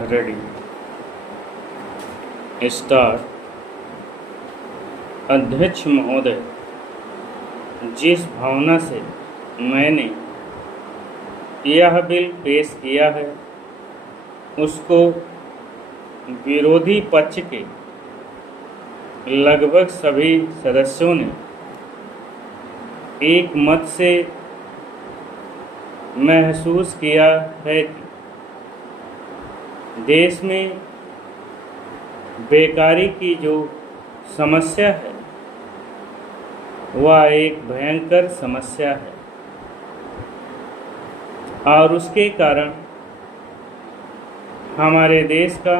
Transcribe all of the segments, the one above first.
Ready start. अध्यक्ष महोदय, जिस भावना से मैंने यह बिल पेश किया है उसको विरोधी पक्ष के लगभग सभी सदस्यों ने एक मत से महसूस किया है कि देश में बेकारी की जो समस्या है वह एक भयंकर समस्या है और उसके कारण हमारे देश का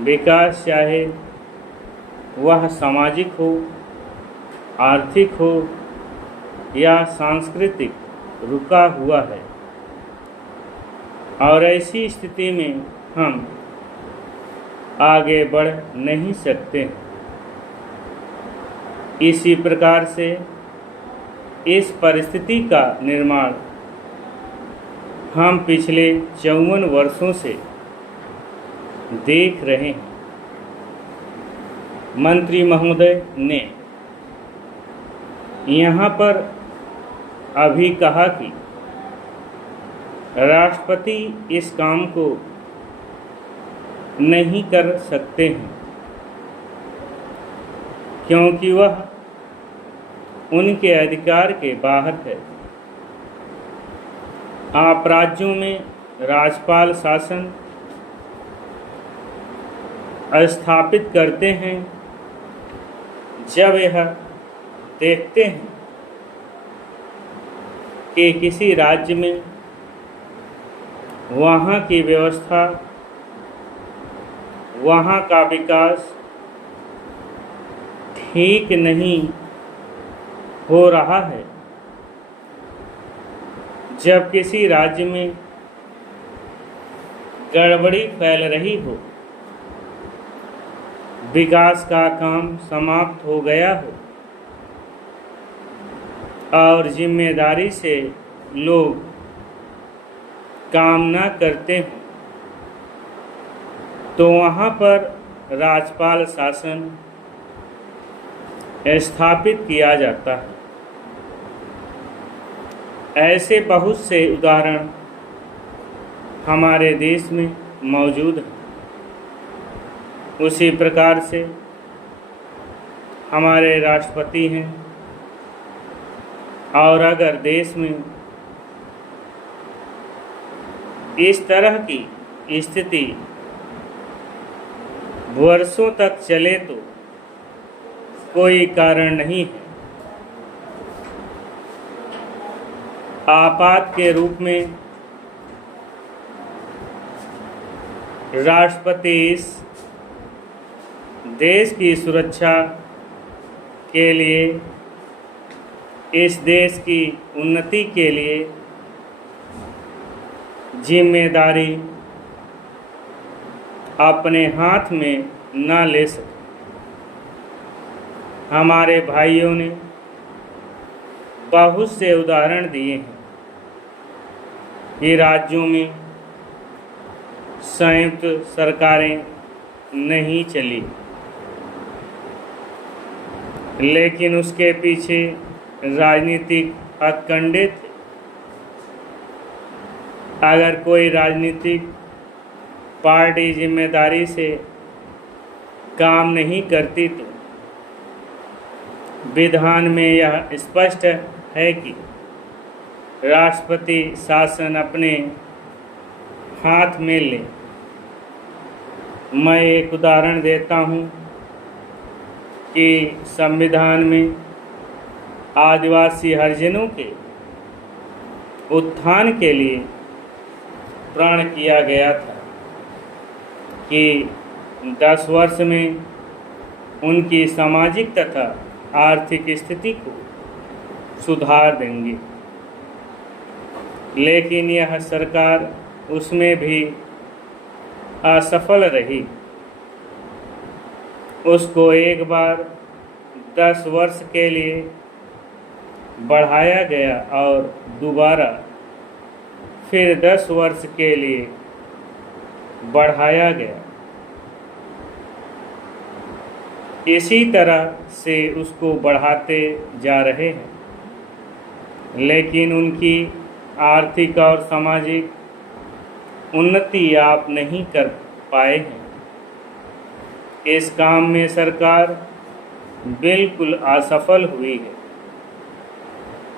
विकास, चाहे वह सामाजिक हो, आर्थिक हो या सांस्कृतिक, रुका हुआ है। और ऐसी स्थिति में हम आगे बढ़ नहीं सकते। इसी प्रकार से इस परिस्थिति का निर्माण हम पिछले 54 वर्षों से देख रहे हैं। मंत्री महोदय ने यहाँ पर अभी कहा कि राष्ट्रपति इस काम को नहीं कर सकते हैं क्योंकि वह उनके अधिकार के बाहर है। आप राज्यों में राज्यपाल शासन स्थापित करते हैं जब यह देखते हैं कि किसी राज्य में वहाँ की व्यवस्था, वहाँ का विकास ठीक नहीं हो रहा है। जब किसी राज्य में गड़बड़ी फैल रही हो, विकास का काम समाप्त हो गया हो और जिम्मेदारी से लोग काम न करते हैं, तो वहाँ पर राज्यपाल शासन स्थापित किया जाता है। ऐसे बहुत से उदाहरण हमारे देश में मौजूद हैं। उसी प्रकार से हमारे राष्ट्रपति हैं और अगर देश में इस तरह की स्थिति वर्षों तक चले तो कोई कारण नहीं है। आपात के रूप में राष्ट्रपति इस देश की सुरक्षा के लिए, इस देश की उन्नति के लिए जिम्मेदारी अपने हाथ में न ले सके। हमारे भाइयों ने बहुत से उदाहरण दिए हैं कि राज्यों में संयुक्त सरकारें नहीं चली, लेकिन उसके पीछे राजनीतिक हथकंडे थे। अगर कोई राजनीतिक पार्टी जिम्मेदारी से काम नहीं करती तो विधान में यह स्पष्ट है कि राष्ट्रपति शासन अपने हाथ में ले। मैं एक उदाहरण देता हूँ कि संविधान में आदिवासी हरिजनों के उत्थान के लिए प्रण किया गया था कि 10 वर्ष में उनकी सामाजिक तथा आर्थिक स्थिति को सुधार देंगे, लेकिन यह सरकार उसमें भी असफल रही। उसको एक बार 10 वर्ष के लिए बढ़ाया गया और दोबारा फिर 10 वर्ष के लिए बढ़ाया गया। इसी तरह से उसको बढ़ाते जा रहे हैं, लेकिन उनकी आर्थिक और सामाजिक उन्नति आप नहीं कर पाए हैं। इस काम में सरकार बिल्कुल असफल हुई है।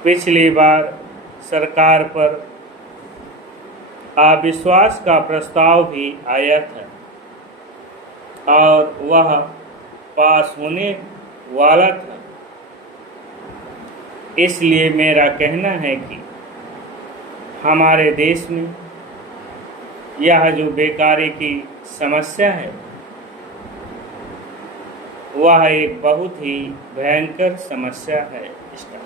पिछली बार सरकार पर अविश्वास का प्रस्ताव भी आया था और वह पास होने वाला था। इसलिए मेरा कहना है कि हमारे देश में यह जो बेकारी की समस्या है वह एक बहुत ही भयंकर समस्या है। इसका